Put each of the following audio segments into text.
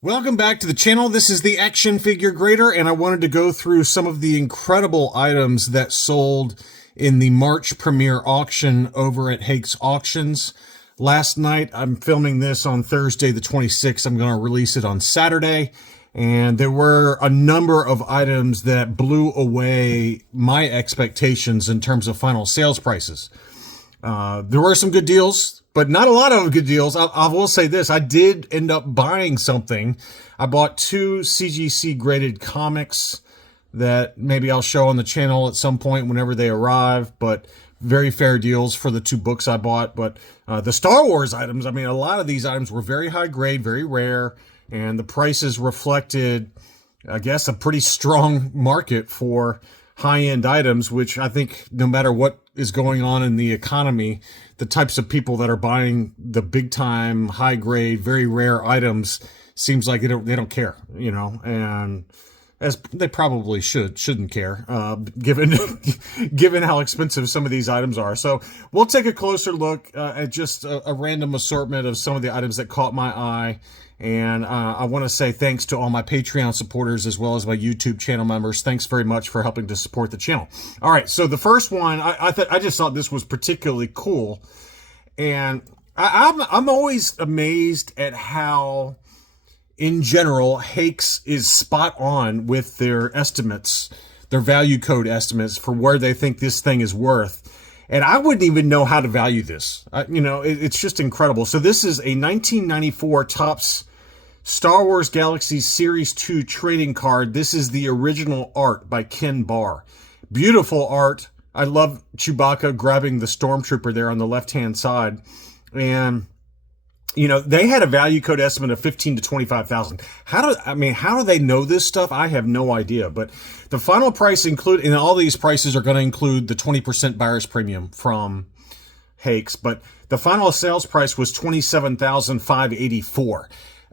Welcome back to the channel. This is the Action Figure Grader, and I wanted to go through some of the incredible items that sold in the March premiere auction over at Hakes Auctions. Last night, I'm filming this on Thursday the 26th. I'm going to release it on Saturday, and there were a number of items that blew away my expectations in terms of final sales prices. There were some good deals, but not a lot of good deals. I will say this. I did end up buying something. I bought two CGC graded comics that maybe I'll show on the channel at some point whenever they arrive, but very fair deals for the two books I bought. But the Star Wars items, I mean, a lot of these items were very high grade, very rare, and the prices reflected, I guess, a pretty strong market for high-end items, which I think no matter what is going on in the economy, the types of people that are buying the big-time, high-grade, very rare items seems like they don't care, you know, and as they probably shouldn't care, given given how expensive some of these items are. So we'll take a closer look at just a random assortment of some of the items that caught my eye. And I want to say thanks to all my Patreon supporters as well as my YouTube channel members. Thanks very much for helping to support the channel. All right, so the first one, I just thought this was particularly cool. And I'm always amazed at how, in general, Hakes is spot on with their estimates, their value code estimates for where they think this thing is worth. And I wouldn't even know how to value this. It's just incredible. So this is a 1994 Topps Star Wars Galaxy Series 2 trading card. This is the original art by Ken Barr. Beautiful art. I love Chewbacca grabbing the Stormtrooper there on the left-hand side. And, you know, they had a value code estimate of 15 to 25,000. How do they know this stuff? I have no idea. But the final price and all these prices are going to include the 20% buyer's premium from Hakes. But the final sales price was $27,584.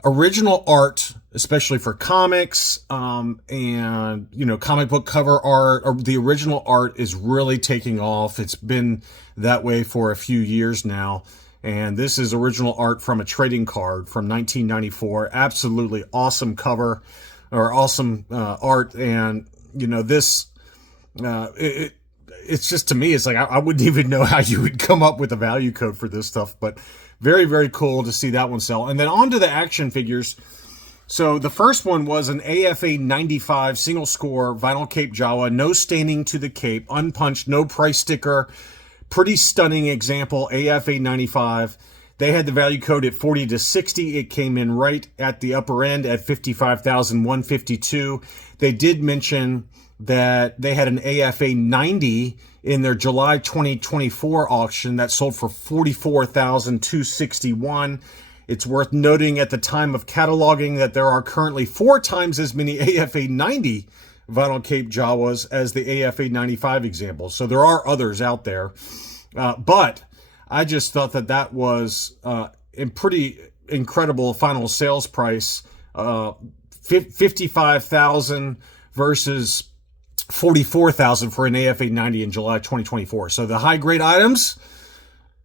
Original art, especially for comics, and, you know, comic book cover art, or the original art is really taking off. It's been that way for a few years now. And this is original art from a trading card from 1994. Absolutely awesome cover, or awesome art. And, you know, this, it's just, to me, it's like, I wouldn't even know how you would come up with a value code for this stuff. But very, very cool to see that one sell. And then on to the action figures. So the first one was an AFA 95 single score vinyl cape Jawa, no staining to the cape, unpunched, no price sticker. Pretty stunning example, AFA 95. They had the value code at 40 to 60. It came in right at the upper end at 55,152. They did mention that they had an AFA 90 in their July 2024 auction that sold for 44,261. It's worth noting at the time of cataloging that there are currently 4 times as many AFA 90 vinyl cape Jawas as the AFA 95 examples. So there are others out there. But I just thought that was a pretty incredible final sales price. 55,000 versus 44,000 for an AFA 90 in July 2024. So the high grade items,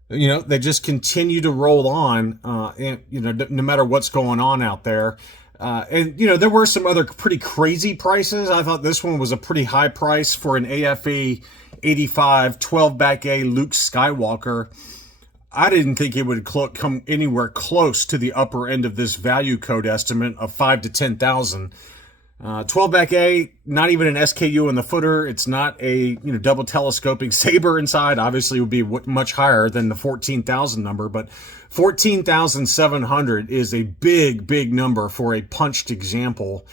you know, they just continue to roll on, and, you know, no matter what's going on out there. And, you know, there were some other pretty crazy prices. I thought this one was a pretty high price for an AFA 85 12 back A Luke Skywalker. I didn't think it would come anywhere close to the upper end of this value code estimate of 5 to 10,000. 12 back A, not even an SKU in the footer. It's not a, you know, double telescoping saber inside. Obviously, it would be much higher than the 14,000 number, but 14,700 is a big, big number for a punched example.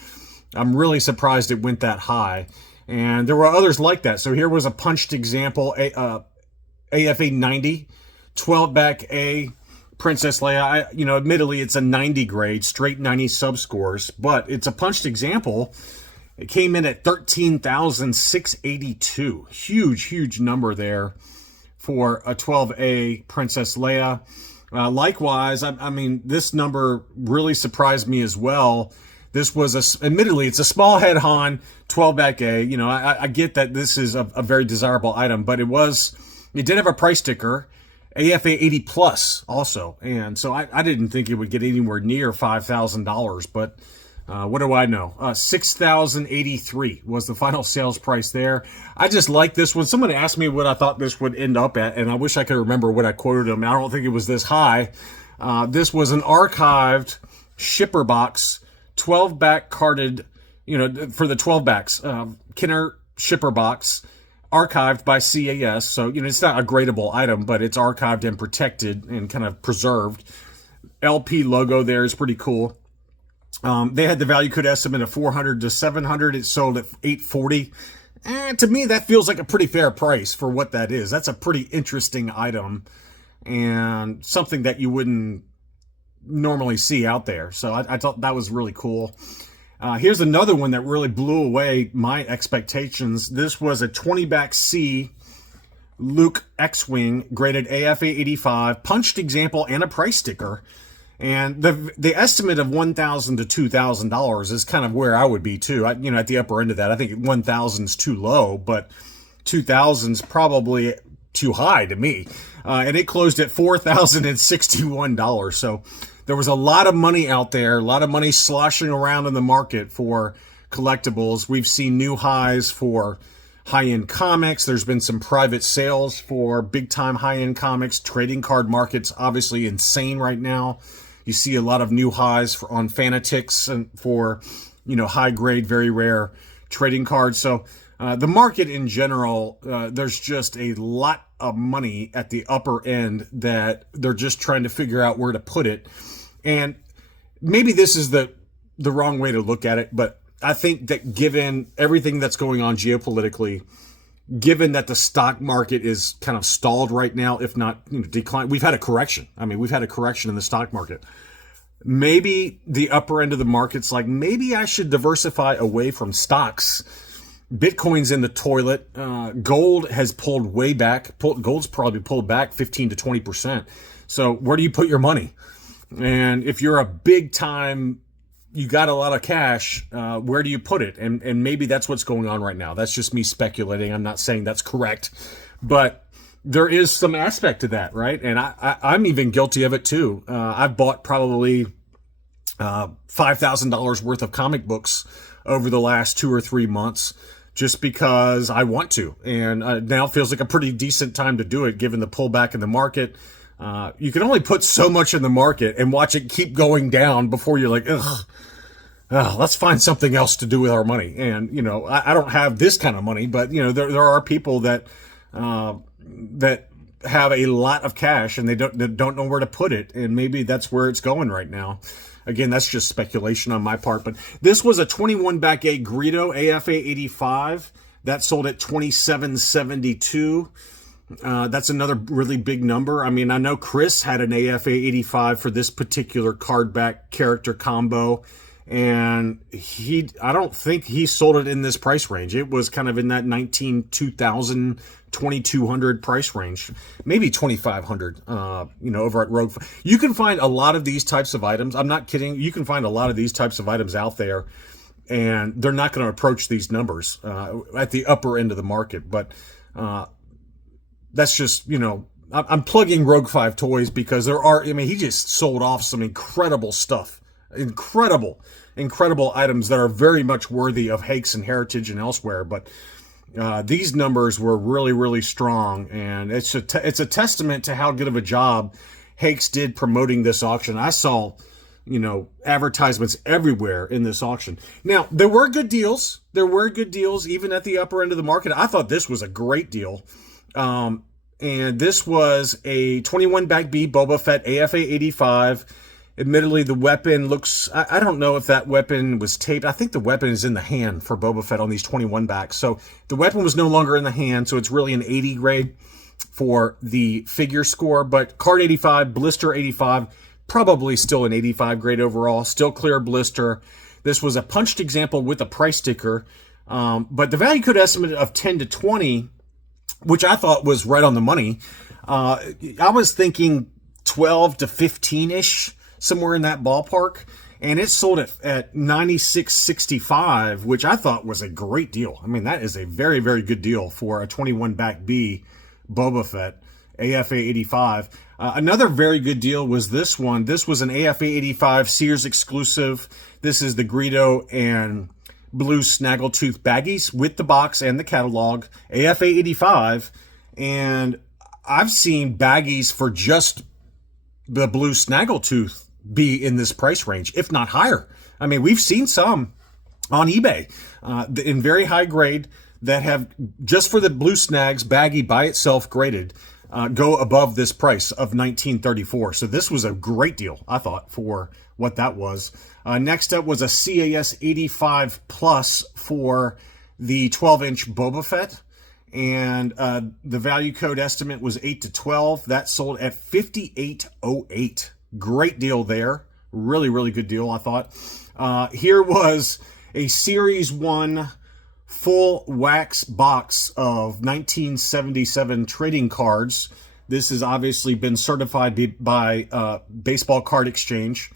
I'm really surprised it went that high. And there were others like that. So here was a punched example, AFA 90, 12 back A, Princess Leia. You know, admittedly, it's a 90 grade, straight 90 subscores, but it's a punched example. It came in at 13,682. Huge, huge number there for a 12A Princess Leia. Likewise, I mean, this number really surprised me as well. This was admittedly, it's a small head Han, 12 back A. You know, I get that this is a very desirable item, but it did have a price sticker AFA 80 plus also. And so I didn't think it would get anywhere near $5,000, but what do I know? $6,083 was the final sales price there. I just like this one. Someone asked me what I thought this would end up at, and I wish I could remember what I quoted them. I don't think it was this high. This was an archived shipper box, 12 back carded, for the 12 backs, Kenner shipper box, archived by CAS. So, it's not a gradable item, but it's archived and protected and kind of preserved. LP logo there is pretty cool. They had the value code estimate of 400 to 700. It sold at 840. To me, that feels like a pretty fair price for what that is. That's a pretty interesting item and something that you wouldn't normally see out there. So I thought that was really cool. Here's another one that really blew away my expectations. This was a 20-back C Luke X-Wing, graded AFA 85, punched example, and a price sticker. And the estimate of $1,000 to $2,000 is kind of where I would be too. At the upper end of that, I think 1,000 is too low, but 2,000 is probably too high to me. And it closed at $4,061. So there was a lot of money out there, a lot of money sloshing around in the market for collectibles. We've seen new highs for high-end comics. There's been some private sales for big-time high-end comics. Trading card market's obviously insane right now. You see a lot of new highs on Fanatics and for, high-grade, very rare trading cards. So the market in general, there's just a lot of money at the upper end that they're just trying to figure out where to put it. And maybe this is the wrong way to look at it, but I think that given everything that's going on geopolitically, given that the stock market is kind of stalled right now, if not declined, we've had a correction. We've had a correction in the stock market. Maybe the upper end of the market's like, maybe I should diversify away from stocks. Bitcoin's in the toilet. Gold has pulled way back. Gold's probably pulled back 15 to 20%. So where do you put your money? And if you're a big time, you got a lot of cash, where do you put it? And maybe that's what's going on right now. That's just me speculating. I'm not saying that's correct, but there is some aspect to that, right? And I'm even guilty of it too. I've bought probably $5,000 worth of comic books over the last 2 or 3 months just because I want to. And now feels like a pretty decent time to do it given the pullback in the market. You can only put so much in the market and watch it keep going down before you're like, let's find something else to do with our money. And, I don't have this kind of money, but, there are people that have a lot of cash and they don't know where to put it. And maybe that's where it's going right now. Again, that's just speculation on my part, but this was a 21 back A Greedo AFA 85 that sold at $27.72. That's another really big number. I know Chris had an AFA 85 for this particular card back character combo, and I don't think he sold it in this price range. It was kind of in that 2,000, 2,200 price range, maybe 2,500, over at Rogue. You can find a lot of these types of items. I'm not kidding. You can find a lot of these types of items out there, and they're not going to approach these numbers at the upper end of the market. But that's just, I'm plugging Rogue 5 Toys because he just sold off some incredible stuff. Incredible items that are very much worthy of Hakes and Heritage and elsewhere. But these numbers were really, really strong. And it's a testament to how good of a job Hakes did promoting this auction. I saw, advertisements everywhere in this auction. Now, there were good deals. Even at the upper end of the market. I thought this was a great deal. And this was a 21 back B Boba Fett AFA 85. Admittedly, the weapon looks, I don't know if that weapon was taped. I think the weapon is in the hand for Boba Fett on these 21 backs. So the weapon was no longer in the hand, so it's really an 80 grade for the figure score. But card 85, blister 85, probably still an 85 grade overall, still clear blister. This was a punched example with a price sticker. But the value code estimate of 10 to 20, which I thought was right on the money. I was thinking 12 to 15-ish, somewhere in that ballpark. And it sold at $96.65, which I thought was a great deal. That is a very, very good deal for a 21 back B Boba Fett. AFA 85. Another very good deal was this one. This was an AFA 85 Sears exclusive. This is the Greedo and Blue Snaggletooth baggies with the box and the catalog. AFA 85. And I've seen baggies for just the Blue Snaggletooth be in this price range, if not higher. I mean, we've seen some on eBay in very high grade that have, just for the Blue Snags baggie by itself graded, go above this price of $19.34. So this was a great deal, I thought, for what that was. Next up was a CAS 85 Plus for the 12-inch Boba Fett. And the value code estimate was 8 to 12. That sold at $58.08. Great deal there. Really, really good deal, I thought. Here was a Series 1 full wax box of 1977 trading cards. This has obviously been certified by Baseball Card Exchange,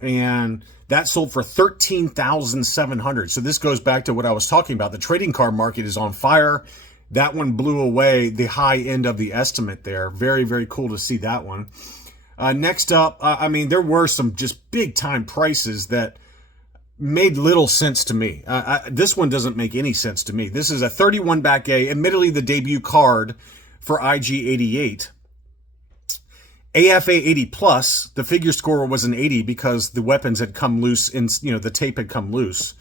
and that sold for $13,700. So this goes back to what I was talking about. The trading card market is on fire. That one blew away the high end of the estimate there. Very, very cool to see that one. Next up, I mean, there were some just big time prices that made little sense to me. This one doesn't make any sense to me. This is a 31 back A, admittedly the debut card for IG-88. AFA 80 Plus, the figure score was an 80 because the weapons had come loose and, the tape had come loose.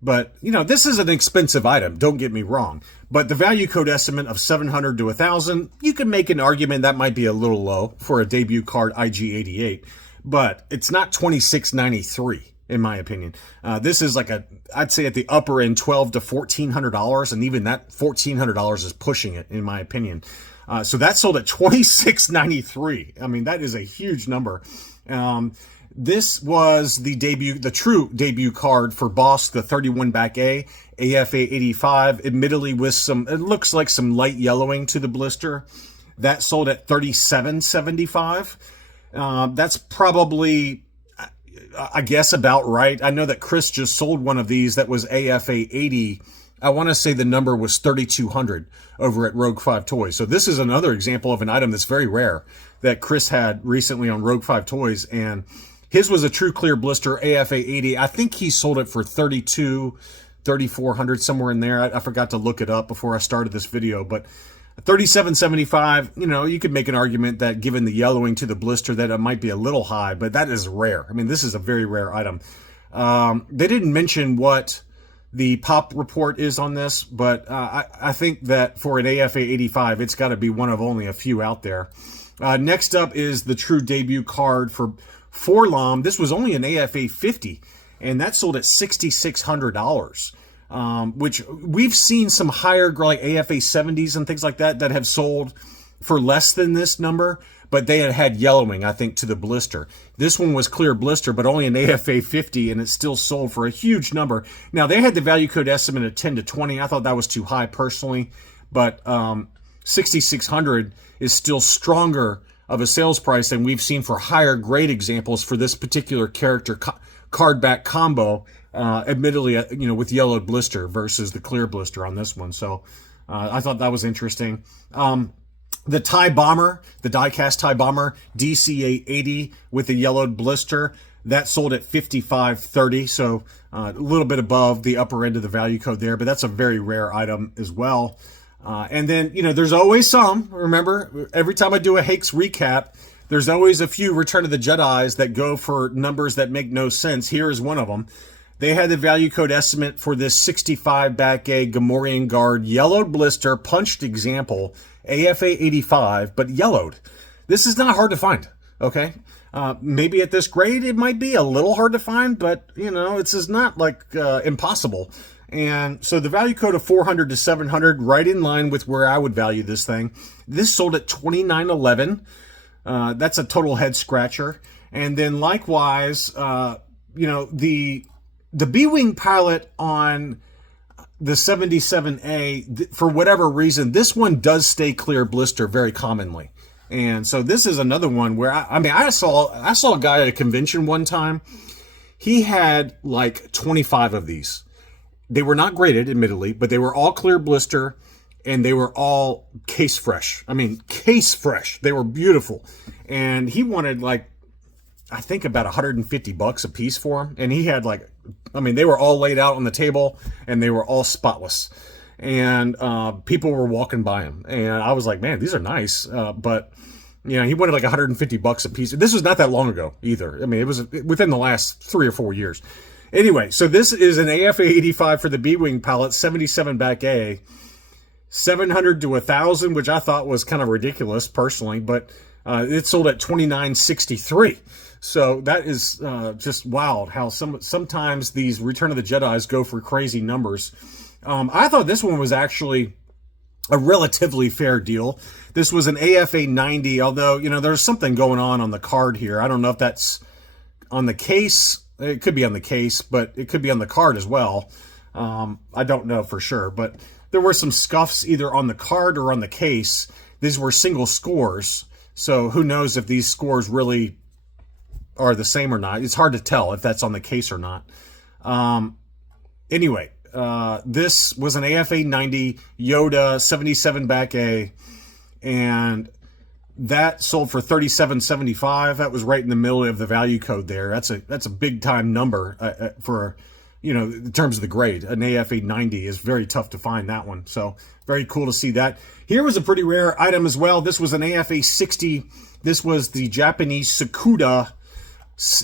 But, this is an expensive item, don't get me wrong. But the value code estimate of $700 to $1,000, you can make an argument that might be a little low for a debut card IG-88. But it's not $26.93. In my opinion. This is like I'd say at the upper end, $1,200 to $1,400, and even that $1,400 is pushing it, in my opinion. So that sold at $26.93. I mean, that is a huge number. This was the true debut card for Boss, the 31 back A, AFA 85, admittedly with it looks like some light yellowing to the blister. That sold at $37.75. That's probably, I guess, about right. I know that Chris just sold one of these that was AFA 80. I want to say the number was 3,200 over at Rogue 5 Toys. So this is another example of an item that's very rare that Chris had recently on Rogue 5 Toys. And his was a true clear blister AFA 80. I think he sold it for 3,400, somewhere in there. I forgot to look it up before I started this video, but $37.75, you could make an argument that given the yellowing to the blister that it might be a little high, but that is rare. I mean, this is a very rare item. They didn't mention what the pop report is on this, but I think that for an AFA 85, it's got to be one of only a few out there. Next up is the true debut card for Forlom. This was only an AFA 50, and that sold at $6,600. Which we've seen some higher, like AFA 70s and things like that have sold for less than this number, but they had yellowing, I think, to the blister. This one was clear blister, but only an AFA 50, and it still sold for a huge number. Now, they had the value code estimate at 10 to 20. I thought that was too high personally, but $6,600 is still stronger of a sales price than we've seen for higher grade examples for this particular character card back combo. Admittedly, with yellowed blister versus the clear blister on this one. So I thought that was interesting. The TIE Bomber, the die-cast TIE Bomber, DCA 80 with the yellowed blister, that sold at $55.30. So a little bit above the upper end of the value code there, but that's a very rare item as well. And then, there's always some. Remember, every time I do a Hakes recap, there's always a few Return of the Jedis that go for numbers that make no sense. Here is one of them. They had the value code estimate for this 65 back A Gamorrean Guard yellowed blister punched example, AFA 85, but yellowed. This is not hard to find, okay? Maybe at this grade it might be a little hard to find, but, it's not like impossible. And so the value code of $400 to $700, right in line with where I would value this thing. This sold at $29.11. That's a total head scratcher. And then likewise, the B-Wing pilot on the 77A, for whatever reason, this one does stay clear blister very commonly. And so this is another one where, I saw a guy at a convention one time. He had like 25 of these. They were not graded, admittedly, but they were all clear blister. and they were all case fresh. I mean, case fresh. They were beautiful. And he wanted like, I think about $150 a piece for them. And he had like, I mean, they were all laid out on the table and they were all spotless. And people were walking by him. And I was like, man, these are nice. But, you know, he wanted like $150 a piece. This was not that long ago either. I mean, it was within the last 3 or 4 years. Anyway, so this is an AFA 85 for the B-Wing palette, 77 back A, 700 to 1,000, which I thought was kind of ridiculous personally, but it sold at $29.63. So that is just wild how sometimes these Return of the Jedis go for crazy numbers. I thought this one was actually a relatively fair deal. This was an AFA 90, although, you know, there's something going on the card here. I don't know if that's on the case. It could be on the case, but it could be on the card as well. I don't know for sure, but there were some scuffs either on the card or on the case. These were single scores, so who knows if these scores really are the same or not. It's hard to tell if that's on the case or not. Anyway, this was an AFA 90 Yoda 77 back A, and that sold for $37.75. That was right in the middle of the value code there. That's a big time number for, you know, in terms of the grade. An AFA 90 is very tough to find that one. So very cool to see that. Here was a pretty rare item as well. This was an AFA 60. This was the Japanese Sakuda,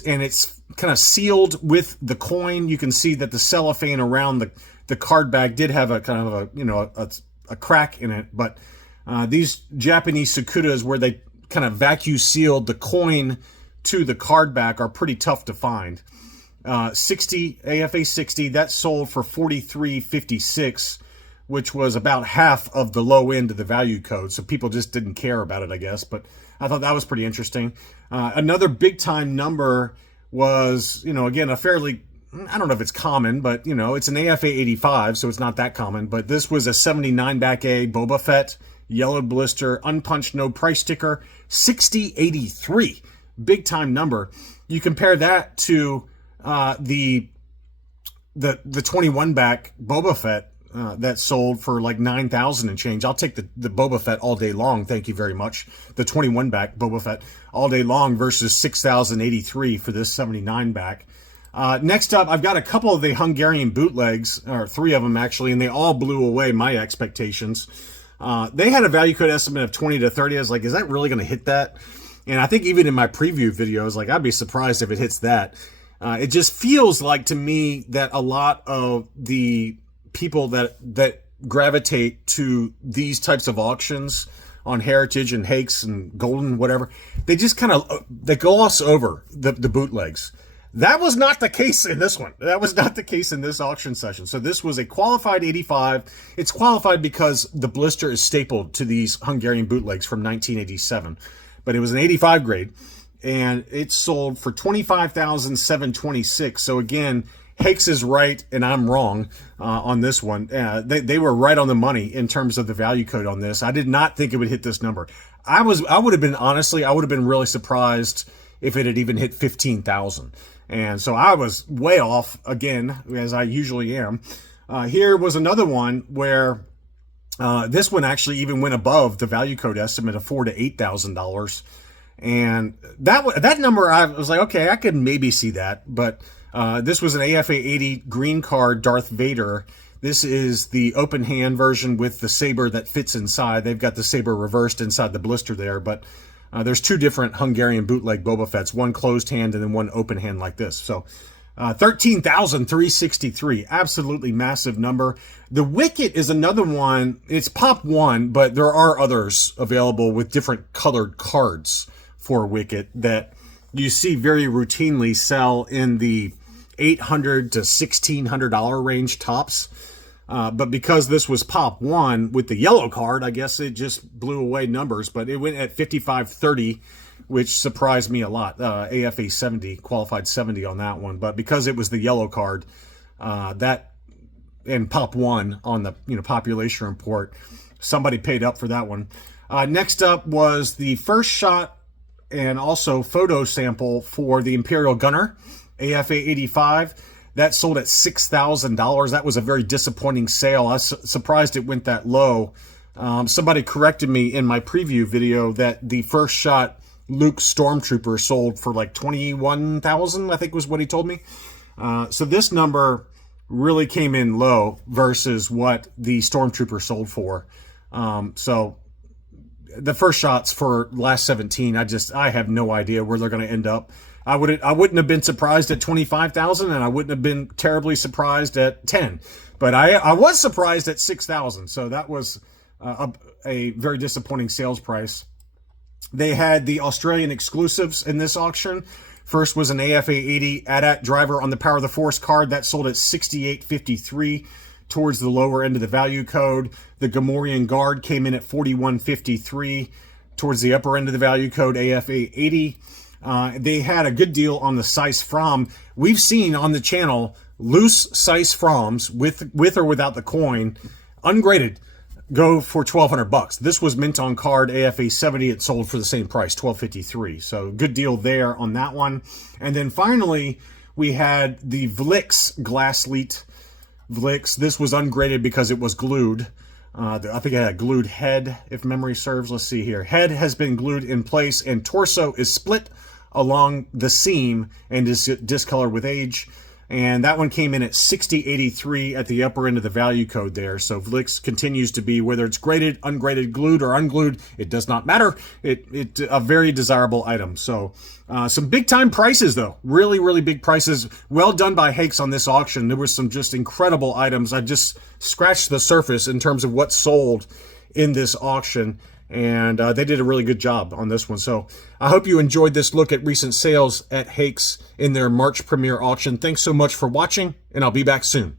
and it's kind of sealed with the coin. You can see that the cellophane around the card bag did have a kind of a, you know, a crack in it, but these Japanese Sakudas where they kind of vacuum sealed the coin to the card back are pretty tough to find. 60 AFA 60, that sold for $43.56, which was about half of the low end of the value code. So people just didn't care about it, I guess. But I thought that was pretty interesting. Another big time number was, you know, again, a fairly, I don't know if it's common, but, you know, it's an AFA 85, so it's not that common. But this was a 79 back A Boba Fett, yellow blister, unpunched, no price sticker, $60.83. Big time number. You compare that to the 21 back Boba Fett that sold for like $9,000 and change. I'll take the Boba Fett all day long. Thank you very much. The 21 back Boba Fett all day long versus $6,083 for this 79 back. Next up, I've got a couple of the Hungarian bootlegs, or 3 of them actually, and they all blew away my expectations. They had a value code estimate of 20 to 30. I was like, is that really going to hit that? And I think even in my preview video, I was like, I'd be surprised if it hits that. It just feels like to me that a lot of the people that gravitate to these types of auctions on Heritage and Hakes and Golden, whatever, they just kind of, they gloss over the bootlegs. That was not the case in this one. That was not the case in this auction session. So this was a qualified 85. It's qualified because the blister is stapled to these Hungarian bootlegs from 1987. But it was an 85 grade, and it sold for $25,726. So again, Hakes is right, and I'm wrong on this one. They were right on the money in terms of the value code on this. I did not think it would hit this number. I would have been really surprised if it had even hit 15,000. And so I was way off again, as I usually am. Here was another one where this one actually even went above the value code estimate of $4,000 to $8,000. And that number, I was like, okay, I could maybe see that. But this was an AFA 80 green card Darth Vader. This is the open hand version with the saber that fits inside. They've got the saber reversed inside the blister there, but there's 2 different Hungarian bootleg Boba Fetts, one closed hand and then one open hand like this. So $13,363, absolutely massive number. The Wicket is another one. It's Pop 1, but there are others available with different colored cards for Wicket that you see very routinely sell in the $800 to $1,600 range tops. But because this was Pop 1 with the yellow card, I guess it just blew away numbers. But it went at $55.30, which surprised me a lot. AFA 70, qualified 70 on that one. But because it was the yellow card, that and Pop 1 on the population report, somebody paid up for that one. Next up was the first shot and also photo sample for the Imperial Gunner, AFA 85. That sold at $6,000. That was a very disappointing sale. I was surprised it went that low Somebody corrected me in my preview video that the first shot Luke Stormtrooper sold for like 21,000, I think was what he told me. So this number really came in low versus what the Stormtrooper sold for. So the first shots for last 17, I have no idea where they're going to end up. I wouldn't have been surprised at 25,000, and I wouldn't have been terribly surprised at 10. But I was surprised at 6,000. So that was a very disappointing sales price. They had the Australian exclusives in this auction. First was an AFA 80 AT-AT driver on the Power of the Force card that sold at 68.53 towards the lower end of the value code. The Gamorrean Guard came in at 41.53 towards the upper end of the value code, AFA 80. They had a good deal on the Sice Fromm. We've seen on the channel loose Sice Fromms with or without the coin, ungraded, go for $1,200. This was mint on card, AFA 70. It sold for the same price, $12.53. So good deal there on that one. And then finally, we had the Vlix Glassleet Vlix. This was ungraded because it was glued. I think it had a glued head, if memory serves. Let's see here. Head has been glued in place, and torso is split along the seam and is discolored with age. And that one came in at 60.83 at the upper end of the value code there. So Vlix continues to be, whether it's graded, ungraded, glued, or unglued, it does not matter. It's a very desirable item. So some big time prices though. Really, really big prices. Well done by Hakes on this auction. There were some just incredible items. I just scratched the surface in terms of what sold in this auction. And they did a really good job on this one. So I hope you enjoyed this look at recent sales at Hakes in their March premiere auction. Thanks so much for watching, and I'll be back soon.